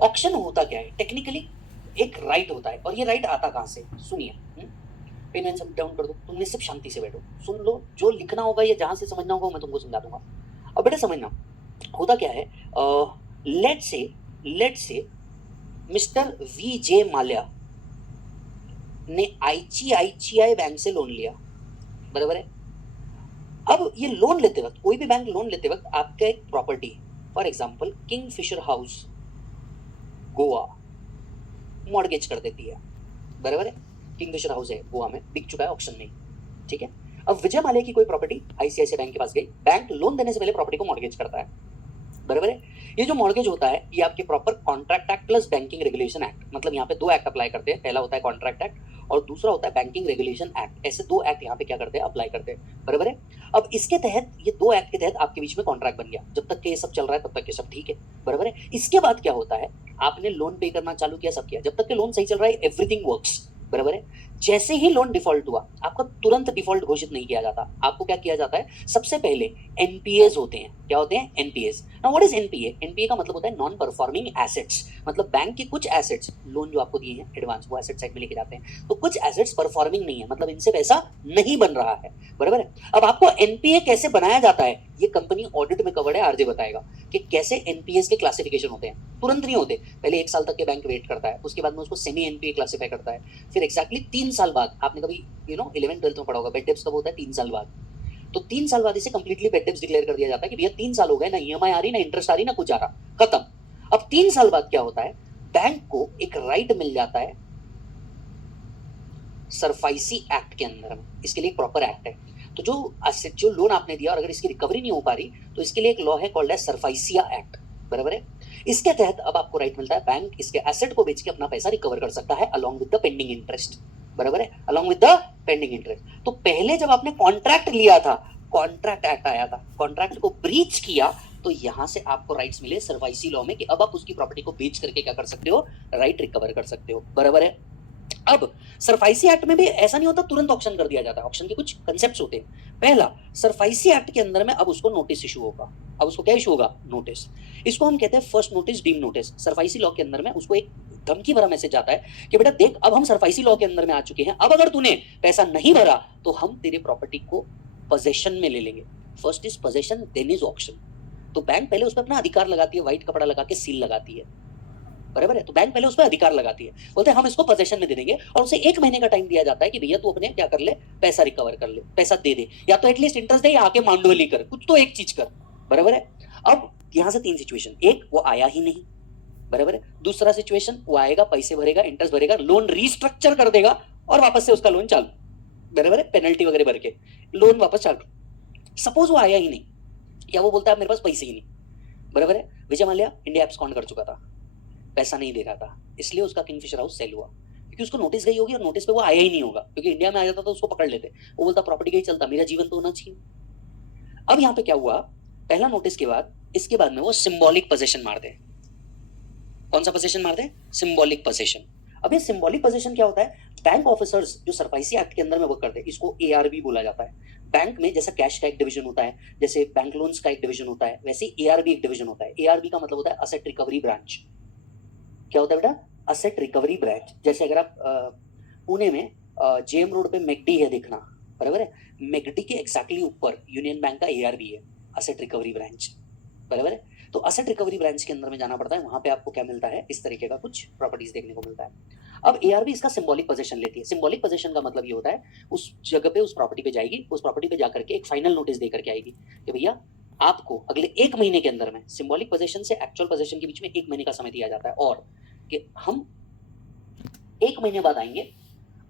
Auction होता क्या है टेक्निकली, एक राइट होता है, और ये राइट आता कहां से, सुनिए। पेन एंड सब डाउन कर दो, तुमने सिर्फ शांति से बैठो, सुन लो, जो लिखना होगा या जहां से समझना होगा मैं तुमको समझा दूंगा। अब बेटा समझना, होता क्या है, लेट से मिस्टर वी जे माल्या ने आईसीआईसीआई बैंक से लोन लिया, बराबर है। अब ये लोन लेते वक्त, कोई भी बैंक लोन लेते वक्त आपका एक property, for example Kingfisher house Goa mortgage कर देती है, बराबर है। किंगफिशर हाउस है गोवा में, बिक चुका है ऑक्शन में, ठीक है। अब विजय माल्या की कोई प्रॉपर्टी आईसीआईसीआई बैंक के पास गई, बैंक लोन देने से पहले प्रॉपर्टी को मॉर्गेज करता है, बराबर है। ये जो मॉर्गेज होता है ये आपके proper contract act plus banking regulation act, मतलब यहाँ पे दो एक्ट अप्लाई करते हैं, पहला होता है कॉन्ट्रैक्ट एक्ट और दूसरा होता है बैंकिंग रेगुलेशन एक्ट, ऐसे दो एक्ट यहाँ पे क्या करते हैं, अप्लाई करते हैं, बराबर है। अब इसके तहत, ये दो एक्ट के तहत आपके बीच में कॉन्ट्रैक्ट बन गया, जब तक के ये सब चल रहा है तब तक के सब ठीक है, बराबर है। इसके बाद क्या होता है, आपने लोन पे करना चालू किया, सब किया, जब तक के लोन सही चल रहा है एवरीथिंग वर्क्स, बराबर है। जैसे ही लोन डिफॉल्ट हुआ, आपका तुरंत डिफॉल्ट घोषित नहीं किया जाता, आपको क्या किया जाता है, सबसे पहले एनपीएस होते हैं, क्या होते हैं, NPS. Now what is NPA, NPA का मतलब होता है नॉन परफॉर्मिंग एसेट्स, मतलब बैंक के कुछ एसेट्स, लोन जो आपको दिए हैं एडवांस, वो एसेट साइड में लेके जाते हैं, तो कुछ एसेट्स परफॉर्मिंग नहीं है, मतलब इनसे पैसा नहीं बन रहा है, बराबर है। अब आपको एनपीए कैसे बनाया जाता है, ये कंपनी ऑडिट में कवर्ड है, आरजे बताएगा कि कैसे एनपीएस के क्लासिफिकेशन होते हैं, तुरंत नहीं होते, पहले 1 साल तक के बैंक वेट करता है, उसके बाद में उसको सेमी एनपीए क्लासिफाई करता है, फिर एक्जैक्टली 3 साल बाद, आपने कभी 11th 12th में पढ़ा होगा बेड डेप्स कब होता है, 3 साल बाद, तो 3 साल बाद इसे कंप्लीटली बेड डेप्स डिक्लेयर कर दिया जाता है कि भैया 3 साल हो गए, ना ईएमआई आ रही, ना इंटरेस्ट आ रही, ना कुछ आ रहा, खत्म। अब 3 साल बाद क्या होता है, बैंक को एक राइट मिल जाता है सरफाइसी एक्ट के अंदर में, इसके लिए एक प्रॉपर एक्ट है, तो जो लोन आपने दिया और अगर इसकी रिकवरी नहीं हो पा रही तो इसके लिए एक लॉ है कॉल्ड है सरफाइसिया एक्ट, बराबर है। इसके तहत अब आपको राइट मिलता है, बैंक इसके एसेट को बेच के अपना पैसा रिकवर कर सकता है along with the pending interest, बराबर है, along with the pending interest. तो पहले जब आपने कॉन्ट्रैक्ट लिया था, कॉन्ट्रैक्ट एक्ट आया था, कॉन्ट्रैक्ट को ब्रीच किया, तो यहां से आपको राइट्स मिले सरफाइसी लॉ में कि अब आप उसकी प्रॉपर्टी को बेच करके क्या कर सकते हो, राइट रिकवर कर सकते हो, बराबर है। अब सरफाइसी एक्ट में भी ऐसा नहीं होता तुरंत ऑक्शन कर दिया जाता है, ऑक्शन के कुछ कंसेप्ट्स होते हैं। पहला, सरफाइसी एक्ट के अंदर में अब उसको नोटिस इशू होगा, अब उसको क्या इशू होगा, नोटिस। इसको हम कहते हैं first notice, deem notice. SARFAESI law के अंदर में उसको एक धमकी भरा मैसेज आता है कि बेटा देख, अब हम सरफाइसी लॉ के अंदर में आ चुके हैं, अब अगर तूने पैसा नहीं भरा तो हम तेरे प्रॉपर्टी को पोजेशन में ले लेंगे। First is possession, then is auction. तो बैंक पहले उस पर अपना अधिकार लगाती है, व्हाइट कपड़ा लगा के सील लगाती है, बराबर है। तो बैंक पहले उस पर अधिकार लगाती है, बोलते हैं हम इसको पोजेशन में दे देंगे, और उसे 1 महीने का टाइम दिया जाता है कि भैया तू अपने क्या कर ले, पैसा रिकवर कर ले, पैसा दे दे, या तो एटलीस्ट इंटरेस्ट दे, या आके मांडवली कर, कुछ तो एक चीज कर, बराबर है। अब यहां से 3 सिचुएशन, एक वो आया ही नहीं, बराबर है। दूसरा सिचुएशन, वो आएगा, पैसे भरेगा, इंटरेस्ट भरेगा, लोन रिस्ट्रक्चर कर देगा और वापस से उसका लोन चालू, बराबर है, पेनल्टी वगैरह भर के लोन वापस चालू। सपोज वो आया ही नहीं, या वो बोलता है मेरे पास पैसे ही नहीं, बराबर है। विजय माल्या इंडिया एब्सकॉन्ड कर चुका था, पैसा नहीं दे रहा था, इसलिए उसका किंगफिशर हाउस सेल हुआ, क्योंकि उसको नोटिस गई होगी और नोटिस पे वो आया ही नहीं होगा, क्योंकि इंडिया में आ जाता तो उसको पकड़ लेते, वो बोलता प्रॉपर्टी का ही चलता, मेरा जीवन तो होना चाहिए। अब यहाँ पे क्या हुआ, पहला नोटिस के बाद, इसके बाद में वो सिंबॉलिक पोजीशन मारते हैं। कौन सा पोजीशन मारते हैं, सिंबॉलिक पोजीशन। अब ये सिंबॉलिक पोजीशन क्या होता है, बैंक ऑफिसर्स जो सरफाइसी एक्ट के अंदर में वर्क करते हैं, इसको एआरबी बोला जाता है। बैंक में जैसा कैश का एक डिवीजन होता है, जैसे बैंक लोन्स का एक डिवीजन होता है, वैसे एआरबी एक डिवीजन होता है। एआरबी का मतलब होता है असेट रिकवरी ब्रांच। क्या होता है बेटा, असेट रिकवरी ब्रांच। जैसे अगर आप पुणे में जेएम रोड पे मैकडी है देखना, बराबर है, मैकडी के एक्जैक्टली ऊपर यूनियन बैंक का एआरबी है, असेट रिकवरी ब्रांच, बराबर है। तो असेट रिकवरी ब्रांच के अंदर में जाना पड़ता है, वहां पे आपको क्या मिलता है, इस तरीके का कुछ प्रॉपर्टीज देखने को मिलता है। अब एआरबी इसका सिंबॉलिक पोजीशन लेती है। सिंबॉलिक पोजीशन का मतलब ये होता है, उस जगह पे, उस प्रॉपर्टी पे जाएगी, उस प्रॉपर्टी पे जाकर के एक फाइनल नोटिस देकर के आएगी कि भैया आपको अगले 1 महीने के अंदर में, सिंबॉलिक पोजीशन से एक्चुअल पोजीशन के बीच में 1 महीने का समय दिया जाता है, और कि हम 1 महीने बाद आएंगे,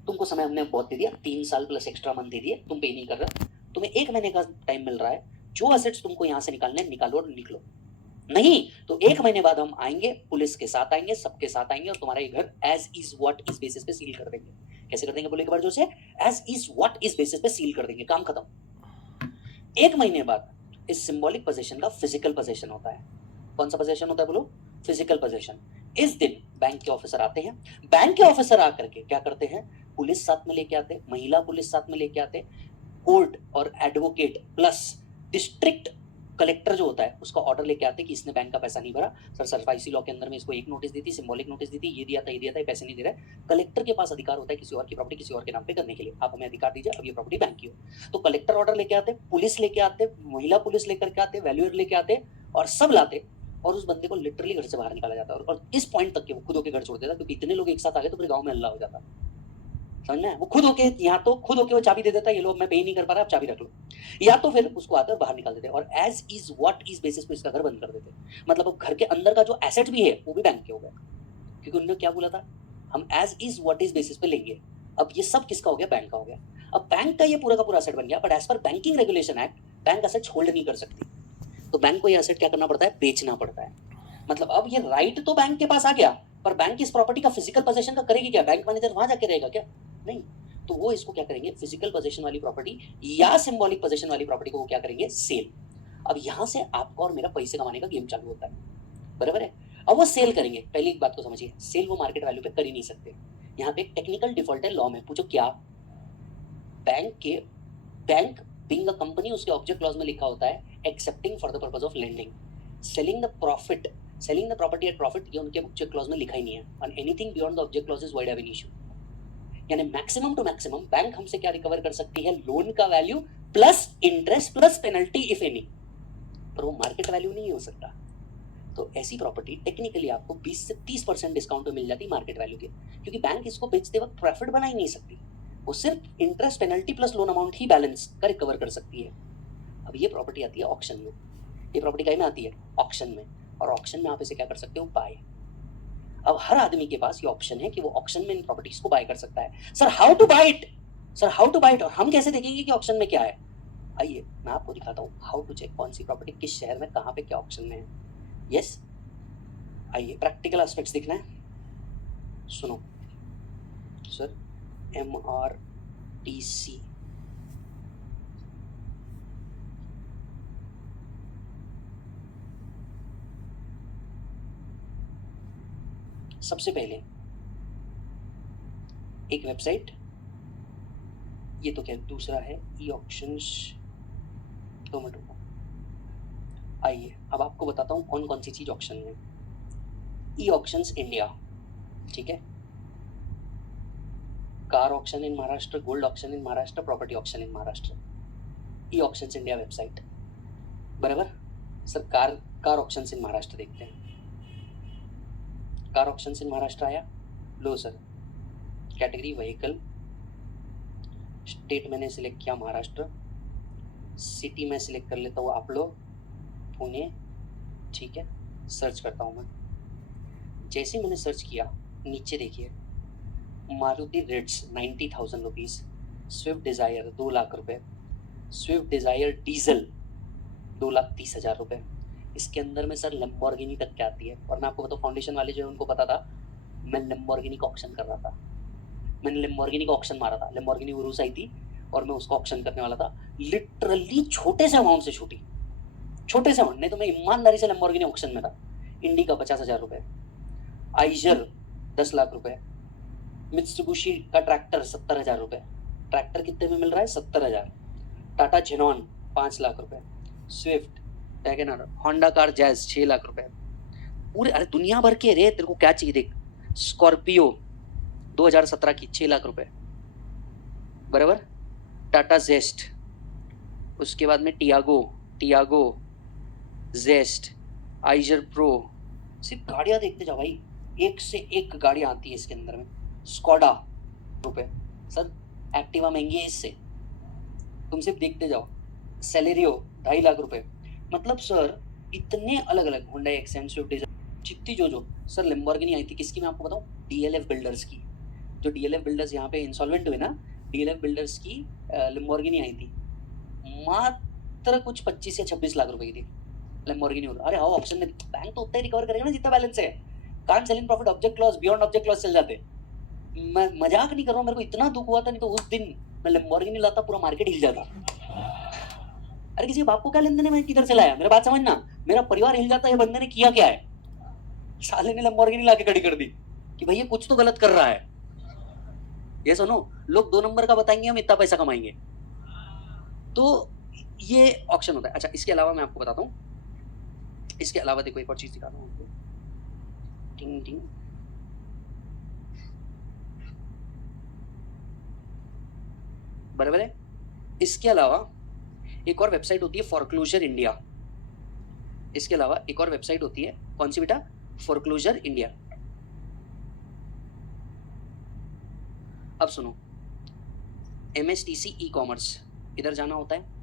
तुमको समय हमने बहुत दे दिया, 3 साल प्लस एक्स्ट्रा मंथ दे दिए, तुम पे नहीं कर रहा, तुम्हें 1 महीने का टाइम मिल रहा है, जो असेट्स तुमको यहाँ से निकालने निकालो और निकलो, नहीं तो 1 महीने बाद हम आएंगे, पुलिस के साथ आएंगे, सबके साथ आएंगे, और तुम्हारा ये घर as is what is basis पे सील कर देंगे। कैसे कर देंगे, बोले एक बार जो से, as is what is basis पे सील कर देंगे, काम खत्म। 1 महीने बाद इस सिंबॉलिक पोजीशन का फिजिकल पोजीशन होता है। कौन सा पोजीशन होता है, बोलो, फिजिकल पोजीशन। इस दिन बैंक के ऑफिसर आते हैं, बैंक के ऑफिसर आकर के क्या करते हैं, पुलिस साथ में लेके आते, महिला पुलिस साथ में लेके आते, कोर्ट और एडवोकेट प्लस डिस्ट्रिक्ट कलेक्टर जो होता है उसका ऑर्डर लेके आते कि इसने बैंक का पैसा नहीं भरा, सर सरफाइसी लॉ के अंदर में इसको एक नोटिस दी थी, सिंबॉलिक नोटिस दी थी, ये दिया था, ये दिया था, ये पैसे नहीं दे रहा है। कलेक्टर के पास अधिकार होता है किसी और की प्रॉपर्टी किसी और के नाम पे करने के लिए, आप हमें अधिकार दीजिए, अब ये प्रॉपर्टी बैंक की हो। तो कलेक्टर ऑर्डर लेके आते, पुलिस लेके आते, महिला पुलिस लेकर के आते, वैल्यूअर लेके आते और सब लाते, और उस बंदे को लिटरली घर से बाहर निकाला जाता है, और इस पॉइंट तक के वो खुद होके घर छोड़ देता, क्योंकि इतने लोग एक साथ आ गए तो फिर गांव में हल्ला हो जाता। समझना है? वो खुद होके यहाँ तो खुद होके वो चाबी दे देता है, ये लोग मैं पे ही नहीं कर पा रहा, आप चाबी रख लो, या तो फिर उसको आकर बाहर निकाल देते और as is what is basis पे इसका घर बंद कर देते। मतलब अब घर के अंदर का जो एसेट भी है वो भी बैंक के हो गया, क्योंकि उन्होंने क्या बोला था, हम as is what is basis पे लेंगे। अब ये सब किसका हो गया? बैंक का हो गया। अब बैंक का ये पूरा का पूरा एसेट बन गया, but as per banking regulation act bank asset hold नहीं कर सकती, तो बैंक को ये एसेट क्या करना पड़ता है? बेचना पड़ता है। मतलब अब ये राइट तो बैंक के पास आ गया, पर बैंक इस प्रॉपर्टी का फिजिकल पोजेशन का करेगी क्या? बैंक मैनेजर वहां जाके रहेगा क्या? नहीं। तो वो इसको क्या करेंगे? फिजिकल पोजेशन वाली प्रॉपर्टी या सिंबॉलिक पोजेशन वाली प्रॉपर्टी को वो क्या करेंगे? सेल। अब यहां से आपका और मेरा पैसे कमाने का गेम चालू होता है, बराबर है? अब वो सेल करेंगे। पहली बात को समझिए, सेल वो मार्केट वैल्यू पे कर ही नहीं सकते। यहाँ पे एक टेक्निकल डिफॉल्ट है लॉ में, पूछो क्या? बैंक बीइंग अ कंपनी, उसके ऑब्जेक्ट क्लॉज में लिखा होता है accepting for the purpose of lending, selling the property eight profit, ये उनके ऑब्जेक्ट क्लॉज में लिखा ही नहीं है। और anything beyond the object clause is void ab इशू। यानी मैक्सिमम टू मैक्सिमम बैंक हमसे क्या रिकवर कर सकती है? लोन का value plus interest plus penalty if any, पर वो मार्केट वैल्यू नहीं हो सकता। तो ऐसी प्रॉपर्टी टेक्निकली आपको 20 से 30% डिस्काउंट में मिल जाती है मार्केट वैल्यू के, क्योंकि बैंक इसको बेचते वक्त प्रॉफिट बना ही नहीं सकती, वो सिर्फ interest penalty plus loan amount ही बैलेंस का रिकवर कर सकती है। अब ये प्रॉपर्टी आती है ऑक्शन में। ये प्रॉपर्टी कहीं में आती है? ऑक्शन में। और ऑक्शन में आप इसे क्या कर सकते हो? बाय। अब हर आदमी के पास ये ऑप्शन है कि वो ऑक्शन में इन प्रॉपर्टीज को बाय कर सकता है। Sir how to buy it? और हम कैसे देखेंगे कि ऑक्शन में क्या है? आइए मैं आपको दिखाता हूँ हाउ टू चेक कौन सी प्रॉपर्टी किस शहर में कहाँ पे क्या ऑक्शन में है। यस, आइए प्रैक्टिकल एस्पेक्ट्स दिखना है। सुनो सर, MRTC सबसे पहले एक वेबसाइट, ये तो क्या दूसरा है, ई ऑक्शंस। 2 मिनट रुको। आइए अब आपको बताता हूँ कौन कौन सी चीज ऑक्शन में। ई ऑक्शंस इंडिया, ठीक है, कार ऑक्शन इन महाराष्ट्र, गोल्ड ऑक्शन इन महाराष्ट्र, प्रॉपर्टी ऑक्शन इन महाराष्ट्र। ई ऑक्शंस इंडिया वेबसाइट, बराबर। सर कार ऑक्शंस इन महाराष्ट्र देखते हैं। कार ऑक्शंस इन महाराष्ट्र आया, लो सर, कैटेगरी व्हीकल, स्टेट मैंने सिलेक्ट किया महाराष्ट्र, सिटी में सिलेक्ट कर लेता हूँ आप लोग पुणे, ठीक है। सर्च करता हूँ मैं। जैसे मैंने सर्च किया, नीचे देखिए Maruti Ritz 90,000 rupees, Swift Dzire 2 lakh रुपए, स्विफ्ट डिज़ायर डीजल 2,30,000 रुपए। इसके अंदर में सर लैम्बोर्गिनी तक क्या आती है। और मैं आपको बताऊँ, फाउंडेशन वाले जो है उनको पता था मैं लैम्बोर्गिनी का ऑक्शन कर रहा था। मैंने लैम्बोर्गिनी का ऑक्शन मारा था, लैम्बोर्गिनी उरुस आई थी और मैं उसका ऑक्शन करने वाला था। लिटरली छोटे से अमाउंट से छूटी, छोटे से अमाउंट, नहीं तो मैं ईमानदारी से लैम्बोर्गिनी ऑक्शन में था। इंडिका 50,000 रुपए, आइजर 10 लाख रुपए, मित्सुबिशी का ट्रैक्टर 70,000 रुपए। ट्रैक्टर कितने में मिल रहा है? 70,000। टाटा जेनॉन 5 लाख रुपए, Swift, Wagner, Honda car jazz 6 lakh रुपए। पूरे अरे दुनिया भर के रे, तेरे को क्या चाहिए देख। स्कॉर्पियो 2017 की 6 लाख रुपए, बराबर। टाटा जेस्ट, उसके बाद में टियागो जेस्ट, आइजर प्रो। सिर्फ गाड़ियां देखते जाओ भाई, एक से एक गाड़ियां आती है इसके अंदर में। स्कोडा रुपए, सर एक्टिवा महंगी है इससे, तुम सिर्फ देखते जाओ। सेलेरियो 2.5 लाख रुपए। मतलब सर इतने अलग अलग, होंडा एक्सेंट, स्विफ्ट डिजायर, जितनी जो सर लैम्बोर्गिनी आई थी किसकी, मैं आपको बताऊं, DLF बिल्डर्स की। जो DLF बिल्डर्स यहाँ पे इंसॉल्वेंट हुए ना, DLF बिल्डर्स की लैम्बोर्गिनी आई थी, मात्र कुछ 25 या 26 लाख रुपए की थी लैम्बोर्गिनी। अरे हाँ, ऑप्शन में बैंक तो उतना ही रिकवर करेगा ना जितना बैलेंस है। Can't sell in profit, object clause, beyond object clause चल जाते। मैं मजाक नहीं कर रहा हूँ, मेरे को इतना दुख हुआ था, नहीं तो उस दिन मैं लैम्बोर्गिनी लाता पूरा मार्केट हिल जाता। अरे किसी बाप को क्या लेन देन है मैं किधर से लाया, मेरा बात समझना, मेरा परिवार हिल जाता है, बंदे ने किया क्या है, साले ने लैम्बोर्गिनी लाके खड़ी कर दी कि भैया कुछ तो गलत कर रहा है। ये सुनो, लोग 2 नंबर का बताएंगे हम इतना पैसा कमाएंगे। तो ये ऑप्शन होता है। अच्छा, इसके अलावा मैं आपको बताता हूँ, इसके अलावा देखो एक और चीज दिखाता हूँ आपको। टिंग टिंग, बराबर है। इसके अलावा एक और वेबसाइट होती है फॉरक्लोजर इंडिया। इसके अलावा एक और वेबसाइट होती है, कौन सी बेटा? Foreclosure India. अब सुनो, MSTC ई कॉमर्स, इधर जाना होता है,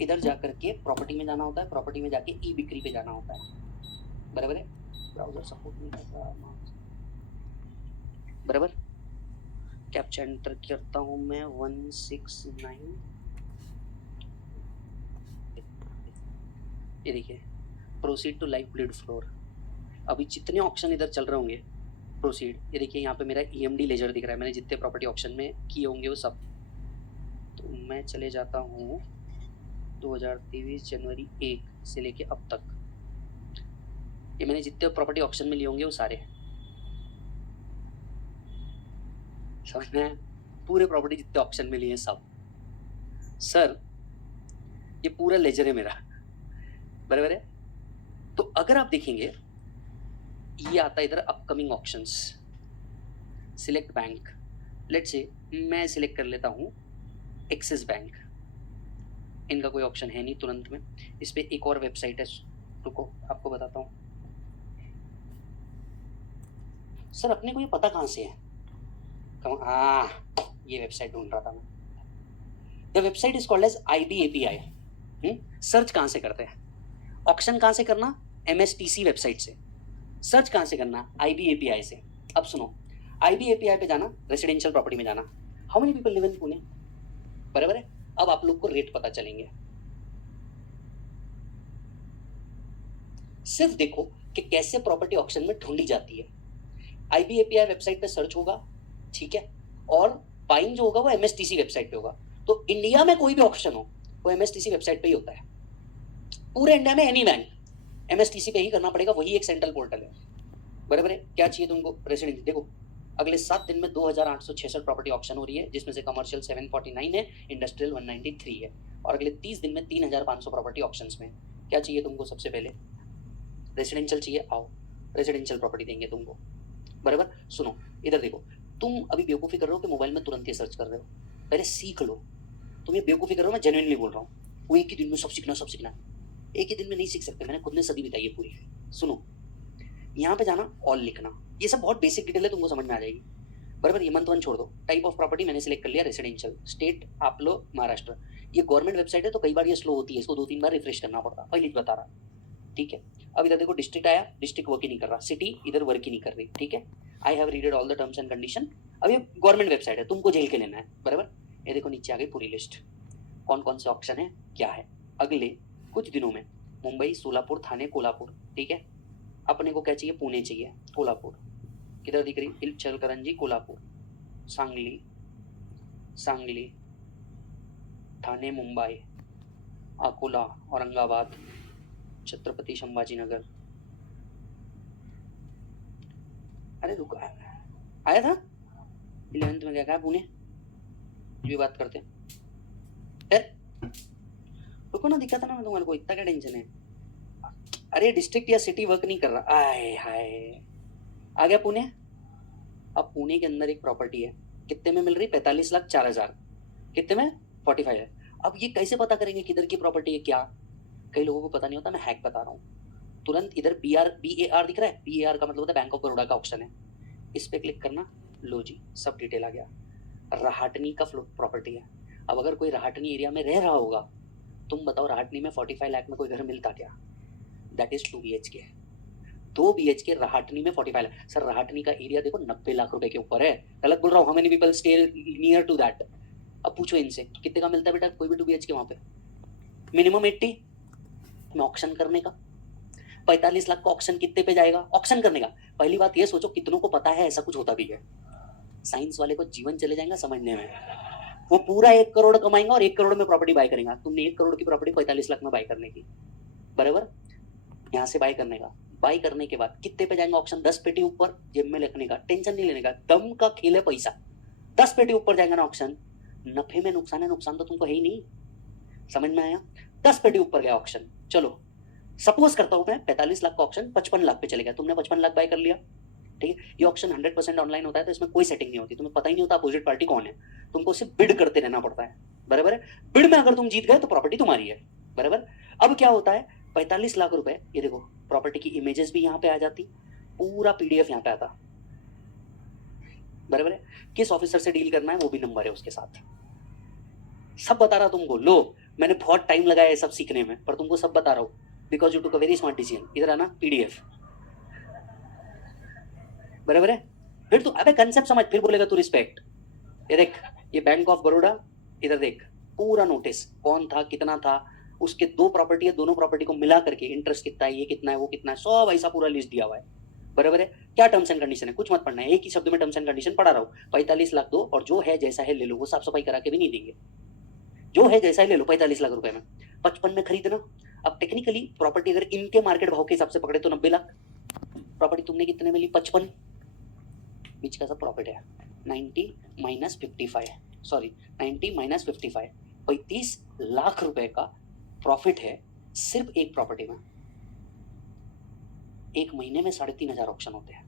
इधर जाकर के प्रॉपर्टी में जाना होता है, प्रॉपर्टी में जाके ई बिक्री पे जाना होता है, बराबर है। ब्राउजर सपोर्ट नहीं करता, बराबर। कैप्चा एंटर करता हूं मैं 169, ये देखिए, proceed to live bid floor. अभी जितने ऑप्शन इधर चल रहे होंगे, प्रोसीड, ये देखिए यहाँ पे मेरा EMD लेजर दिख रहा है, मैंने जितने प्रॉपर्टी ऑप्शन में किए होंगे वो सब। तो मैं चले जाता हूँ 2023 जनवरी 1 से लेके अब तक, ये मैंने जितने प्रॉपर्टी ऑप्शन में लिए होंगे वो सारे, समझ में? पूरे प्रॉपर्टी जितने ऑप्शन में लिए सब। सर ये पूरा लेजर है मेरा, बराबर है। तो अगर आप देखेंगे, ये आता है इधर upcoming options, select bank, let's say मैं सिलेक्ट कर लेता हूँ एक्सिस बैंक, इनका कोई ऑप्शन है नहीं तुरंत में। इस पे एक और वेबसाइट है, रुको आपको बताता हूँ। सर अपने को ये पता कहाँ से है? ये वेबसाइट ढूंढ रहा था मैं। The website is called as IBAPI। Search कहाँ से करते हैं? ऑप्शन कहाँ से करना? MSTC वेबसाइट से। सर्च कहाँ से करना? IBAPI से। अब सुनो, IBAPI पे जाना, रेसिडेंशियल प्रॉपर्टी में जाना। How many people live in Pune, बराबर है। अब आप लोग को रेट पता चलेंगे, सिर्फ देखो कि कैसे प्रॉपर्टी ऑक्शन में ढूंढी जाती है। IBAPI वेबसाइट पे सर्च होगा, ठीक है, और बाइंग जो होगा वो MSTC वेबसाइट पे होगा। तो इंडिया में कोई भी ऑप्शन हो वो MSTC वेबसाइट पे ही होता है। पूरे इंडिया में एनी बैंक MSTC पे ही करना पड़ेगा, वही एक सेंट्रल पोर्टल है, बराबर है। क्या चाहिए तुमको? रेसिडेंस। देखो अगले 7 दिन में 2866 प्रॉपर्टी ऑप्शन हो रही है, जिसमें से कमर्शियल 749 है, इंडस्ट्रियल 193 है, और अगले 30 दिन में 3500 प्रॉपर्टी ऑप्शंस में। क्या चाहिए तुमको? सबसे पहले रेसिडेंशियल चाहिए, आओ रेसिडेंशियल प्रॉपर्टी देंगे तुमको, बराबर। सुनो इधर देखो, तुम अभी बेवकूफ़ी कर रहे हो कि मोबाइल में तुरंत ये सर्च कर रहे हो, पहले सीख लो। तुम ये बेवकूफ़ी कर रहे हो, मैं जेन्युइनली बोल रहा हूँ। वो एक ही दिन में सब सीखना, सब सीखना, एक ही दिन में नहीं सीख सकते, मैंने खुद ने सदी बिताई है पूरी। सुनो, यहाँ पे जाना, ऑल लिखना, ये सब बहुत बेसिक डिटेल है, तुमको समझ में आ जाएगी, बराबर। ये मंथ 1 छोड़ दो। टाइप ऑफ प्रॉपर्टी मैंने सिलेक्ट कर लिया रेसिडेंशियल, स्टेट आप लो महाराष्ट्र। ये गवर्नमेंट वेबसाइट है तो कई बार ये स्लो होती है, इसको 2-3 बार रिफ्रेश करना पड़ता है, पहले बता रहा, ठीक है। अब इधर देखो डिस्ट्रिक्ट आया, डिस्ट्रिक्ट वर्क ही नहीं कर रहा, सिटी इधर वर्क ही नहीं कर रही, ठीक है। I have readed all the terms and condition. अब ये गवर्नमेंट वेबसाइट है, तुमको झेल के लेना है, बराबर। ये देखो नीचे आ गई पूरी लिस्ट, कौन कौन से ऑप्शन है, क्या है। अगले कुछ दिनों में मुंबई, सोलापुर, थाने, कोल्हापुर, ठीक है। अपने को क्या चाहिए? पुणे चाहिए, कोल्हापुर किधर दिख रही? इचलकरंजी, कोल्हापुर, सांगली, सांगली, ठाणे, मुंबई, अकोला, औरंगाबाद, छत्रपति संभाजीनगर। अरे रुको, आया था 11th में, क्या कहा? पुणे, ये बात करते हैं। रुको ना, दिखा था ना मैं तुम्हारे को, इतना क्या टेंशन है? अरे डिस्ट्रिक्ट या सिटी वर्क नहीं कर रहा, आए हाय, आ गया पुणे। अब पुणे के अंदर एक प्रॉपर्टी है, कितने में मिल रही? 45,04,000, कितने में? 45 है। अब ये कैसे पता करेंगे किधर की प्रॉपर्टी है? क्या कई लोगों को पता नहीं होता, मैं हैक बता रहा हूँ। तुरंत इधर BAR दिख रहा है, BAR का मतलब होता है बैंक ऑफ बड़ौदा का ऑप्शन है, इस पे क्लिक करना, लो जी सब डिटेल आ गया। रहाटनी का प्रॉपर्टी है। अब अगर कोई रहाटनी एरिया में रह रहा होगा, तुम बताओ रहाटनी में 45 लाख में कोई घर मिलता क्या? दैट इज 2 BHK, 2 BHK रहाटनी में 45 लाख। सर रहाटनी का एरिया देखो 90 लाख रुपए के ऊपर है, गलत बोल रहा हूँ? How many people stay near to that? अब पूछो इनसे कितने का मिलता है बेटा कोई भी 2 BHK वहां पे? मिनिमम 80 में ऑक्शन करने का। 45 लाख का ऑक्शन कितने पे जाएगा ऑक्शन करने का? पहली बात ये सोचो कितनों को पता है ऐसा कुछ होता भी है? साइंस वाले को जीवन चले जाएगा समझने में। वो पूरा 1 करोड़ कमाएंगा और 1 करोड़ में प्रॉपर्टी बाय करेगा। तुमने 1 करोड़ की प्रॉपर्टी 45 लाख में बाय करने की, बराबर। यहाँ से बाय करने का, बाय करने के बाद कितने पे जाएंगे ऑप्शन? 10 पेटी ऊपर, जेब में रखने का, टेंशन नहीं लेने का, दम का खेल है पैसा। 10 पेटी ऊपर जाएगा ना ऑप्शन, नफे में नुकसान है, नुकसान तो तुमको है ही नहीं। समझ में आया? 10 पेटी ऊपर गया ऑक्शन, चलो सपोज करता हूं मैं 45 लाख का ऑक्शन 55 लाख पे चले गया, तुमने 55 लाख बाय कर लिया, ठीक है। ये ऑक्शन 100% ऑनलाइन होता है, तो इसमें कोई सेटिंग नहीं होती, तुम्हें पता ही नहीं होता अपोजिट पार्टी कौन है, तुमको सिर्फ बिड करते रहना पड़ता है, बराबर है। बिड में अगर तुम जीत गए तो प्रॉपर्टी तुम्हारी है, बराबर। अब क्या होता है, 45 लाख रुपए, ये देखो प्रॉपर्टी की इमेजेस भी यहाँ पे आ जाती, पूरा पीडीएफ यहाँ पे आता, बराबर है। किस ऑफिसर से डील करना है वो भी नंबर है उसके साथ, सब बता रहा तुमको। लो मैंने बहुत टाइम लगाया है सब सीखने में, पर तुमको सब बता रहा हूँ, because you took a very smart decision. इधर आना, पीडीएफ, बराबर है। फिर तू अबे कंसेप्ट समझ, फिर बोलेगा तू रिस्पेक्ट। ये देख, ये बैंक ऑफ बड़ौदा, इधर देख पूरा नोटिस, कौन था, कितना था, उसके 2 प्रॉपर्टी है, दोनों प्रॉपर्टी को मिला करके इंटरेस्ट कितना है, ये कितना है, वो कितना है, सब ऐसा पूरा लिस्ट दिया हुआ है, बराबर है। क्या टर्म्स एंड कंडीशन है, कुछ मत पढ़ना है, एक ही शब्द में टर्म्स एंड कंडीशन पढ़ा रहा हूँ। 45 लाख दो, और जो है जैसा है ले लो, वो साफ सफाई करा के भी नहीं देंगे, जो है जैसा ही ले लो 45 लाख रुपए में। 55 में खरीदना। अब टेक्निकली प्रॉपर्टी अगर इनके मार्केट भाव के हिसाब से पकड़े तो 90 लाख, प्रॉपर्टी तुमने कितने में ली, 55, बीच का सब प्रॉफिट है, 90 माइनस 55, सॉरी 90 माइनस 55, 35 लाख रुपए का प्रॉफिट है सिर्फ एक प्रॉपर्टी में। एक महीने में 3,500 ऑप्शन होते हैं,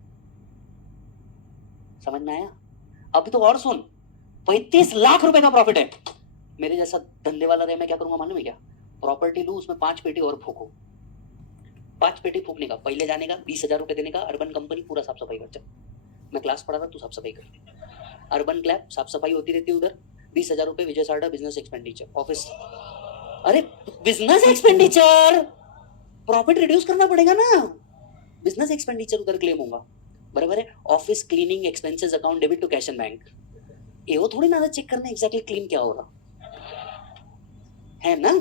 समझ में आया? अभी तो और सुन, 35 लाख रुपए का प्रॉफिट है। मेरे जैसा धंधे वाला रहे, मैं क्या करूंगा मालूम है क्या, प्रॉपर्टी लू, उसमें 5 पेटी और फूको, 5 पेटी फूकने का, पहले जाने का 20,000 रुपए देने का, अर्बन कंपनी पूरा साफ सफाई कर। मैं क्लास पढ़ा रहा, तू साफ सफाई कर, अर्बन क्लैब साफ सफाई होती रहती है उधर, 20,000 रुपए विजय सार्डा बिजनेस एक्सपेंडिचर ऑफिस। अरे बिजनेस एक्सपेंडिचर, प्रॉफिट रिड्यूस करना पड़ेगा ना, बिजनेस एक्सपेंडिचर उधर क्लेम होगा, बराबर है। Office cleaning expenses account debit to cash and bank, ये वो थोड़ी ना चेक करना एग्जैक्टली क्लीन क्या हो रहा है ना,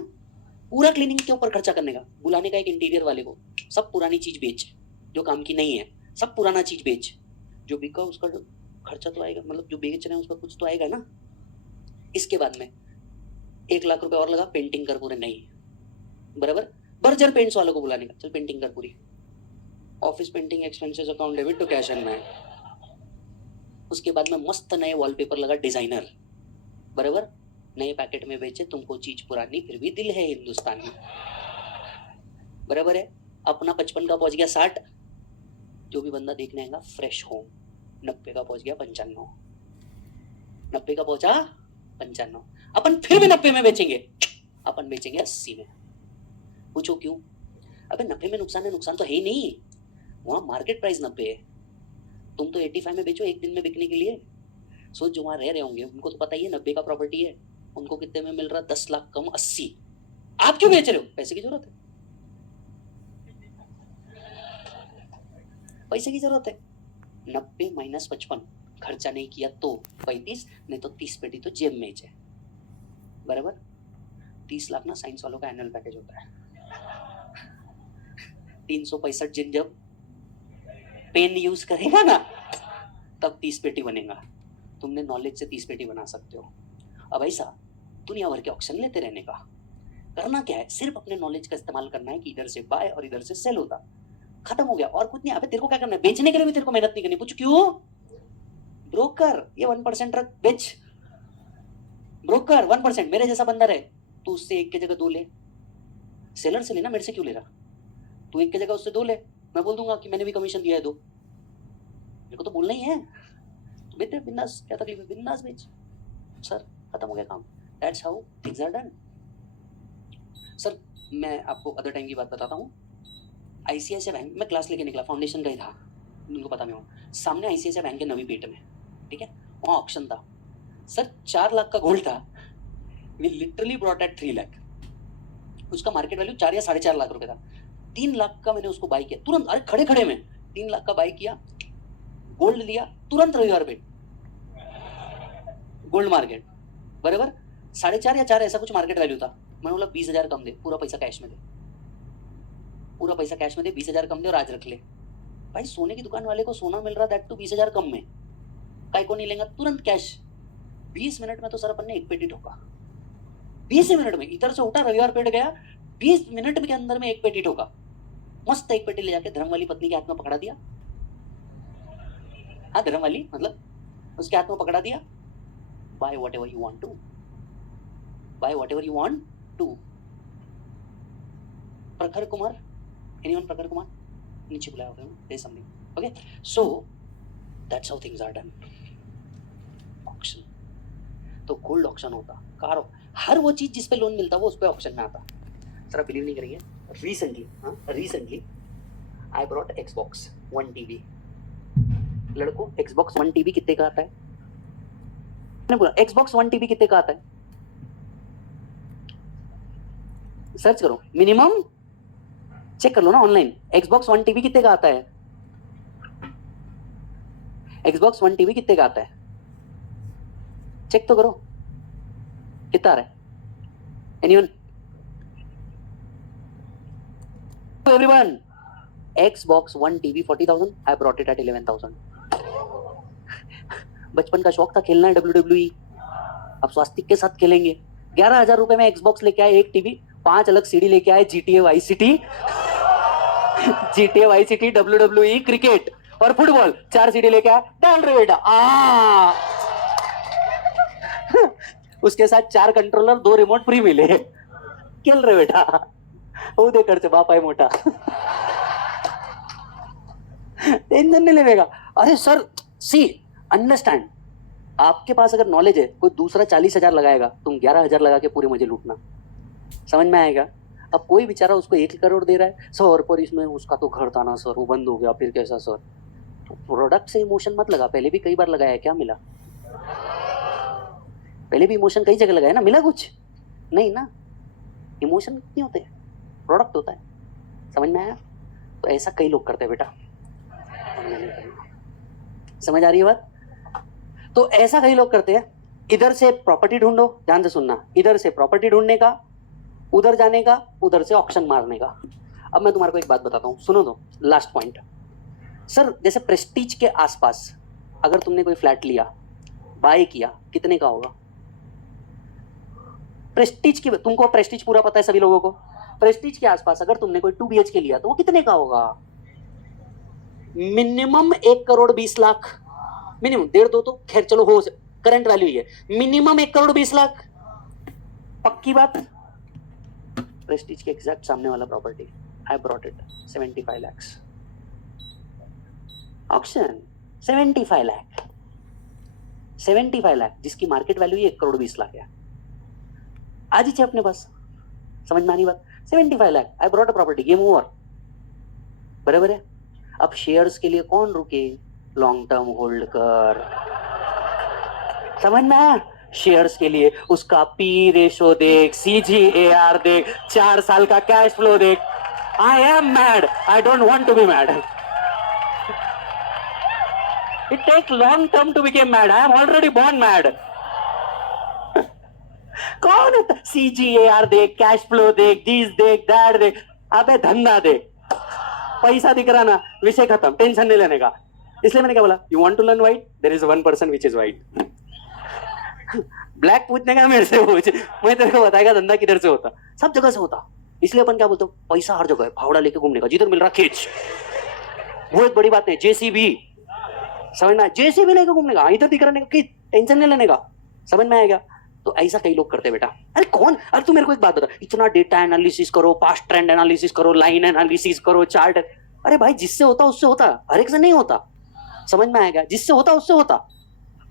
पूरा क्लीनिंग के ऊपर खर्चा करने का, बुलाने का एक इंटीरियर वाले को, सब पुरानी चीज बेच, जो काम की नहीं है सब पुराना चीज बेच, जो बिका उसका खर्चा तो आएगा, मतलब जो बेच रहे हैं उसका कुछ तो आएगा ना। इसके बाद में 1 लाख रुपए और लगा, पेंटिंग कर पूरे, नहीं बराबर, बर्जर पेंट्स वालों को बुलाने का, चल पेंटिंग कर पूरी, office painting expenses account debit to cash and bank. उसके बाद में मस्त नए वॉलपेपर लगा डिजाइनर, बराबर, नए पैकेट में बेचे, तुमको चीज पुरानी फिर भी दिल है हिंदुस्तानी, बराबर है। अपना 55 का पहुंच गया 60, जो भी बंदा देखने आएगा फ्रेश होम, 90 का पहुंच गया 95, 90 का पहुंचा 95, अपन फिर भी 90 में बेचेंगे, अपन बेचेंगे 80 में। पूछो क्यों? अबे 90 में नुकसान है, नुकसान तो है ही नहीं, वहां मार्केट प्राइस 90 है, तुम तो 85 में बेचो एक दिन में बिकने के लिए। सोच जो वहां रह रहे होंगे उनको तो पता ही है 90 का प्रॉपर्टी है, उनको कितने में मिल रहा, 10 लाख कम 80, आप क्यों बेच रहे हो? पैसे की जरूरत है, पैसे की जरूरत है। 90 माइनस 55, खर्चा नहीं किया तो 35, नहीं तो 30 पेटी तो जेब में ही है, बराबर। 30 लाख ना साइंस वालों का एनुअल पैकेज होता है, 365 दिन जब पेन यूज करेगा ना तब 30 पेटी बनेगा, तुमने नॉलेज से 30 पेटी बना सकते हो। अब ऐसा दुनिया भर के ऑक्शन लेते रहने का, करना क्या है, सिर्फ अपने नॉलेज का इस्तेमाल करना है कि इधर से बाय और इधर से सेल होता, खत्म हो गया, और कुछ नहीं। अबे तेरे को क्या करना है, बेचने के लिए भी तेरे को मेहनत नहीं करनी, पूछ क्यों? ब्रोकर, ये 1% रख बेच, ब्रोकर 1%, मेरे जैसा बंदा रहे, तू उससे 1 की जगह 2 ले, सेलर से लेना, मेरे से क्यों ले रहा, तू 1 की जगह उससे 2 ले, मैं बोल दूंगा कि मैंने भी कमीशन दिया है 2, मेरे को तो बोलना ही है, बेच बिंदास, क्या तकलीफ है, बिंदास बेच सर, खत्म हो गया काम। That's how things are done. Sir मैं आपको अदर टाइम की बात बताता हूँ, आईसीआईसीआई बैंक में क्लास लेके निकला, फाउंडेशन का ही था, उनको पता नहीं हो, सामने आईसीआईसीआई बैंक के नवी पेट में, ठीक है, वहाँ ऑक्शन था सर, 4 लाख का गोल्ड था, we literally brought at 3 lakh, उसका मार्केट वैल्यू 4 या 4.5 लाख रुपए था, 3 लाख का मैंने उसको बाई किया तुरंत, अरे खड़े खड़े में 3 लाख का बाई किया, गोल्ड लिया तुरंत रविवार पे, गोल्ड मार्केट, बराबर 4.5 या 4 ऐसा कुछ मार्केट वैल्यू था, मैंने बोला 20,000 कम दे, पूरा पैसा कैश में दे, पूरा पैसा कैश में दे, 20,000 कम दे और आज रख ले। भाई सोने की दुकान वाले को सोना मिल रहा दैट टू 20,000 कम में, काय को नहीं लेगा, तुरंत कैश। 20 मिनट में तो सर अपन ने 1 पेटी ठोका, 20 मिनट में, इधर से उठा रविवार पेट गया, 20 मिनट के अंदर में 1 पेटी ठोका, मस्त 1 पेटी ले जाके धर्म वाली पत्नी के हाथ में पकड़ा दिया, हाँ धर्म वाली मतलब उसके हाथ में पकड़ा दिया, buy whatever you want to, buy whatever you want to Prakhar Kumar, anyone Prakhar Kumar, नीचे बुलाया होगा, दे something, okay, so that's how things are done. Auction, तो गोल्ड ऑक्शन होता, कार, हर वो चीज जिस पे लोन मिलता वो उस पे ऑक्शन में आता। सर बिलीव नहीं करेंगे, recently I brought Xbox 1 TB। लड़कों Xbox 1 TB कितने का आता है? मैंने बोला Xbox 1 TB कितने का आता है? सर्च करो, मिनिमम चेक कर लो ना ऑनलाइन, Xbox 1 TB कितने का आता है? Xbox 1 TB कितने का आता है? चेक तो करो कितना आ रहा है? Anyone? Everyone, Xbox 1 TB 40,000, I brought it at 11,000। बचपन का शौक था खेलना है WWE, अब स्वास्तिक के साथ खेलेंगे। 11,000 रुपए में Xbox लेके आए, 1 टीवी, 5 अलग सीडी लेके आए, GTA Vice City, WWE, cricket और फुटबॉल, 4 सीडी लेके आए, डाल रहे बेटा उसके साथ 4 कंट्रोलर, 2 रिमोट फ्री मिले, खेल रहे बेटा, वो दे खर्च बाप है मोटा, टेंशन नहीं लेगा। अरे सर सी अंडरस्टैंड, आपके पास अगर नॉलेज है, कोई दूसरा 40,000 लगाएगा, तुम 11,000 लगा के पूरे मजे लूटना, समझ में आएगा? अब कोई बेचारा उसको 1 करोड़ दे रहा है सर, पर इसमें उसका तो घर था ना सर, वो बंद हो गया, फिर कैसा सर? तो प्रोडक्ट से इमोशन मत लगा, पहले भी कई बार लगाया है, क्या मिला? पहले भी इमोशन कई जगह लगाया ना, मिला कुछ नहीं ना? इमोशन नहीं होते, प्रोडक्ट होता है, समझ में आया? तो ऐसा कई लोग करते हैं बेटा, समझ आ रही है बात? तो ऐसा कई लोग करते हैं, इधर से प्रॉपर्टी ढूंढो, ध्यान से सुनना, इधर से प्रॉपर्टी ढूंढने का, उधर जाने का, उधर से ऑक्शन मारने का। अब मैं तुम्हारे को एक बात बताता हूं, सुनो तो, लास्ट पॉइंट। सर जैसे प्रेस्टीज के आसपास अगर तुमने कोई फ्लैट लिया, बाय किया, कितने का होगा? प्रेस्टीज की, तुमको प्रेस्टीज पूरा पता है सभी लोगों को, प्रेस्टीज के आसपास अगर तुमने कोई 2 BHK लिया तो वो कितने का होगा? मिनिमम 1 करोड़ 20 लाख, मिनिमम, 1.5-2 तो खैर चलो हो, करंट वैल्यू ही है, मिनिमम 1 करोड़ 20 लाख, पक्की बात। प्रेस्टीज के एग्जैक्ट सामने वाला property, I brought it 75 lakhs, auction 75 lakh, 75 lakh, जिसकी मार्केट वैल्यू ही 1 करोड़ 20 लाख है, आज ही अपने पास, समझ में आनी बात? 75 lakh, I brought a property, game over, बराबर है? अब शेयर्स के लिए कौन रुके? लॉन्ग टर्म होल्ड कर, समझ में आया? शेयर्स के लिए उसका पी रेशो देख, CGAR देख, 4 साल का कैश फ्लो देख। I am mad, I don't want to be mad, it take long term to became mad, I am already born mad. कौन CGAR देख, कैश फ्लो देख, दिस देख, दैट देख, अबे धंधा देख, पैसा दिख रहा ना, विषय खत्म, टेंशन नहीं लेने का। इसलिए मैंने क्या बोला, you want to learn white, there is 1% which is white. Black पूछने का मेरे से पूछ, मैं तेरे को बताएगा धंधा किधर से होता, सब जगह से होता। इसलिए अपन क्या बोलते हो, पैसा हर जगह है, फावड़ा लेके घूमने का, जिधर मिल रहा खींच, वो एक बड़ी बात है। JCB, समझना, JCB लेके घूमने का, इधर दिख रहा कि टेंशन नहीं लेने का, समझ में आएगा? तो ऐसा कई लोग करते हैं बेटा। अरे कौन, अरे तू मेरे को एक बात बता, इतना डेटा एनालिसिस करो, पास्ट ट्रेंड एनालिसिस करो, लाइन एनालिसिस करो, चार्ट, अरे भाई जिससे होता उससे होता, हर एक से नहीं होता, समझ में आएगा? जिससे होता उससे होता।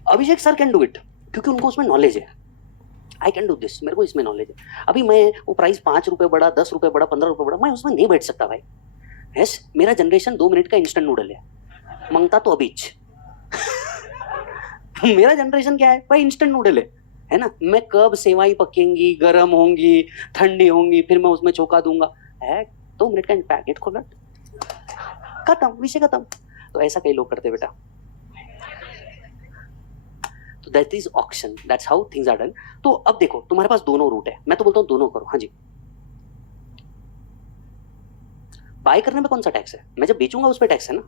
अभिषेक सर कैन डू इट, क्योंकि उनको उसमें नॉलेज है। आई कैन डू दिस, मेरे को इसमें नॉलेज है। अभी मैं वो प्राइस 5 रुपए बढ़ा, 10 रुपए बढ़ा, 15 रुपए बढ़ा, मैं उसमें नहीं बैठ सकता भाई। यस, मेरा जनरेशन 2 मिनट का इंस्टेंट नूडल है, मांगता तो अभीच। मेरा जनरेशन क्या है भाई, इंस्टेंट नूडल है ना? मैं कब सेवाई पकेंगी, गर्म होंगी, ठंडी होंगी, फिर मैं उसमें चौका दूंगा, है 2 मिनट का पैकेट खोला, खत्म, विषय खत्म। तो ऐसा कई लोग करते बेटा। तो that is auction, that's how things are done. तो अब देखो तुम्हारे पास दोनों रूट है, मैं तो बोलता हूं दोनों करो। हाँ जी, बाय करने में कौन सा टैक्स है? मैं जब बेचूंगा उस पर टैक्स है ना,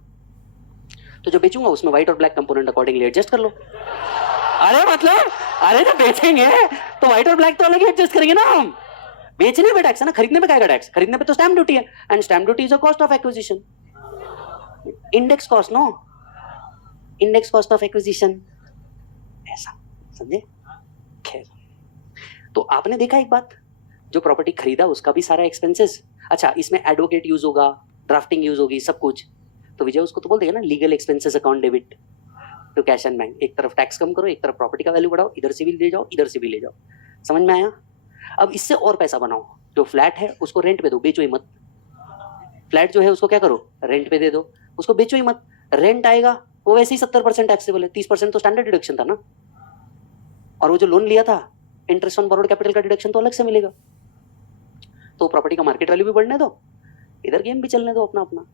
तो जब बेचूंगा उसमें व्हाइट और ब्लैक कंपोनेंट अकॉर्डिंगली एडजस्ट कर लो। अरे मतलब, अरे जब बेचेंगे तो व्हाइट और ब्लैक तो अलग ही एडजस्ट करेंगे ना हम। बेचने पे टैक्स है ना, खरीदने पे क्या टैक्स? खरीदने पे तो स्टैम्प ड्यूटी है, and stamp duty is a cost of acquisition, index cost, no, index cost of acquisition, ऐसा समझे? खैर, तो आपने देखा एक बात, जो प्रॉपर्टी खरीदा उसका भी सारा एक्सपेंसेस, अच्छा इसमें एडवोकेट यूज होगा, ड्राफ्टिंग यूज होगी, सब कुछ, तो विजय उसको तो बोल देगा ना legal expenses account debit to cash and bank. एक तरफ टैक्स कम करो, एक तरफ प्रॉपर्टी का वैल्यू बढ़ाओ, इधर से भी ले जाओ, इधर से भी ले जाओ। समझ में आया? अब इससे और पैसा बनाओ, जो फ्लैट है उसको रेंट पे दो, बेचो ही मत। फ्लैट जो है उसको क्या करो, रेंट पे दे दो, उसको बेचो ही मत। रेंट आएगा वो वैसे ही 70% टैक्सेबल है, 30% तो स्टैंडर्ड डिडक्शन था ना। और वो जो लोन लिया था इंटरेस्ट ऑन बोरोड कैपिटल का डिडक्शन तो अलग से मिलेगा। तो प्रॉपर्टी का मार्केट वैल्यू भी बढ़ने दो, इधर गेम भी चलने दो अपना अपना।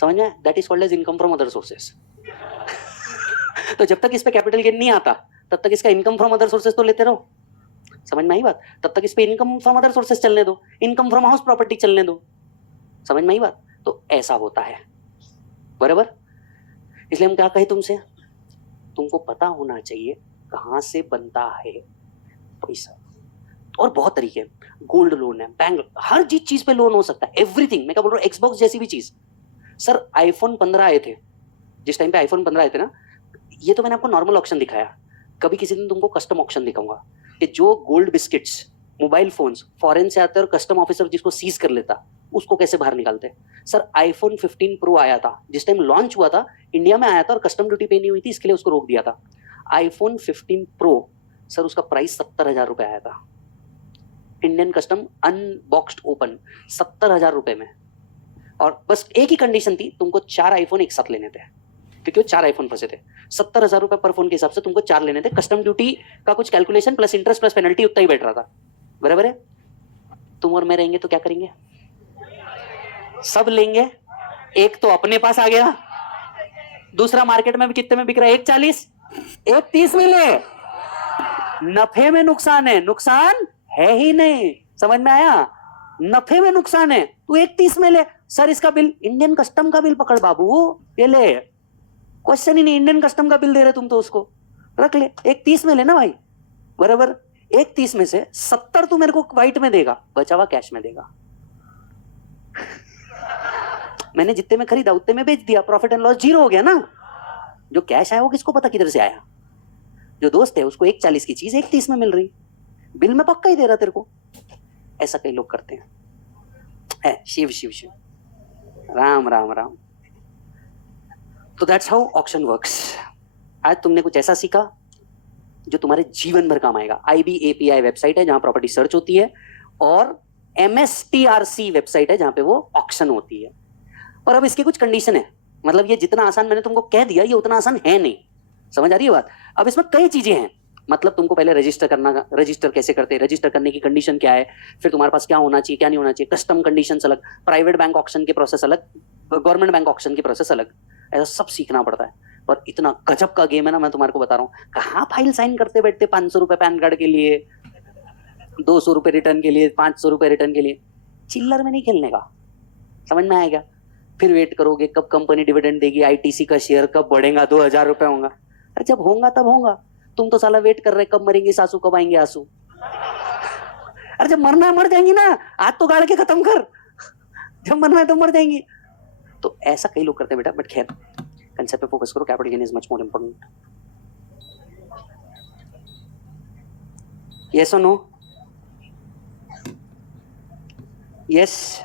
समझ में? That is called as income from other sources. तो जब तक इस पे कैपिटल गेन नहीं आता तब तक इसका इनकम फ्रॉम अदर सोर्सेस तो लेते रहो। समझ में आई बात? तब तक इस पे इनकम फ्रॉम अदर सोर्सेस चलने दो, इनकम फ्रॉम हाउस प्रॉपर्टी चलने दो। समझ में आई बात? तो ऐसा होता है, बराबर। इसलिए हम क्या कहे तुमसे, तुमको पता होना चाहिए कहां से बनता है पैसा। और बहुत तरीके हैं, गोल्ड लोन है, बैंक, हर चीज पे लोन हो सकता है, एवरीथिंग। मैं क्या बोल रहा हूँ, एक्सबॉक्स जैसी भी चीज। सर आईफोन 15 आए थे, जिस टाइम पे आईफोन 15 आए थे ना, ये तो मैंने आपको नॉर्मल ऑक्शन दिखाया, कभी किसी दिन तुमको कस्टम ऑक्शन दिखाऊंगा कि जो gold biscuits, mobile phones foreign से आते और कस्टम ऑफिसर जिसको सीज कर लेता उसको कैसे बाहर निकालते। सर आईफोन 15 प्रो आया था, जिस टाइम लॉन्च हुआ था इंडिया में आया था और कस्टम ड्यूटी पे नहीं हुई थी, इसके लिए उसको रोक दिया था। आईफोन 15 प्रो सर उसका प्राइस 70,000 रुपए आया था, इंडियन कस्टम अनबॉक्स्ड ओपन 70,000 रुपए में। और बस एक ही कंडीशन थी, तुमको 4 आईफोन एक साथ लेने थे, क्योंकि वो 4 आईफोन फंसे थे। 70,000 रुपए पर फोन के हिसाब से तुमको 4 लेने थे, कस्टम ड्यूटी का कुछ calculation plus interest plus penalty उतना ही बैठ रहा था, बराबर है। तुम और मैं रहेंगे तो क्या करेंगे, सब लेंगे। एक तो अपने पास आ गया, दूसरा मार्केट में भी कितने में बिक रहा है, 140, 130 में ले, नफे में नुकसान है, नुकसान है ही नहीं। समझ में आया? नफे में नुकसान है, तू 130 में ले। सर इसका बिल, इंडियन कस्टम का बिल पकड़ बाबू, ये ले, क्वेश्चन ही नहीं, इंडियन कस्टम का बिल दे रहे तुम तो उसको, रख ले, 130 में लेना भाई, बराबर। 130 में से 70 तू मेरे को व्हाइट में देगा, बचा हुआ कैश में देगा। मैंने जितने में खरीदा उतने में बेच दिया, प्रॉफिट एंड लॉस 0 हो गया ना। जो कैश आया वो किसको पता किधर से आया, जो दोस्त है उसको 140 की चीज 130 में मिल रही, बिल में पक्का ही दे रहा तेरे को। ऐसा कई लोग करते हैं। शिव शिव शिव, राम राम राम। तो दैट्स हाउ ऑक्शन वर्क्स। आज तुमने कुछ ऐसा सीखा जो तुम्हारे जीवन भर काम आएगा। IBAPI वेबसाइट है जहां प्रॉपर्टी सर्च होती है, और MSTRC वेबसाइट है जहां पे वो ऑक्शन होती है। और अब इसके कुछ कंडीशन है, मतलब ये जितना आसान मैंने तुमको कह दिया ये उतना आसान है नहीं। समझ आ रही है बात? अब इसमें कई चीजें हैं, मतलब तुमको पहले रजिस्टर करना, रजिस्टर कैसे करते हैं, रजिस्टर करने की कंडीशन क्या है, फिर तुम्हारे पास क्या होना चाहिए क्या नहीं होना चाहिए, कस्टम कंडीशंस अलग, प्राइवेट बैंक ऑक्शन के प्रोसेस अलग, गवर्नमेंट बैंक ऑक्शन की प्रोसेस अलग, ऐसा सब सीखना पड़ता है। पर इतना गजब का गेम है ना, मैं तुम्हारे को बता रहा हूँ। कहाँ फाइल साइन करते बैठते 500 रुपए पैन कार्ड के लिए, 200 रुपए रिटर्न के लिए, 500 रुपए रिटर्न के लिए, चिल्लर में नहीं खेलने का। समझ में आएगा? फिर वेट करोगे कब कंपनी डिविडेंड देगी, ITC का शेयर कब बढ़ेगा, 2000 रुपए होगा। अरे जब होगा तब होगा, तुम तो साला वेट कर रहे कब मरेंगे सासू कब आएंगे आंसू। अरे जब मरना है मर जाएंगी ना, आज तो गाड़ के खत्म कर, जब मरना है तो मर जाएंगी। तो ऐसा कई लोग करते हैं बेटा, बट खैर कंसेप्ट पे फोकस करो, capital gain is much more important. Yes और नो? यस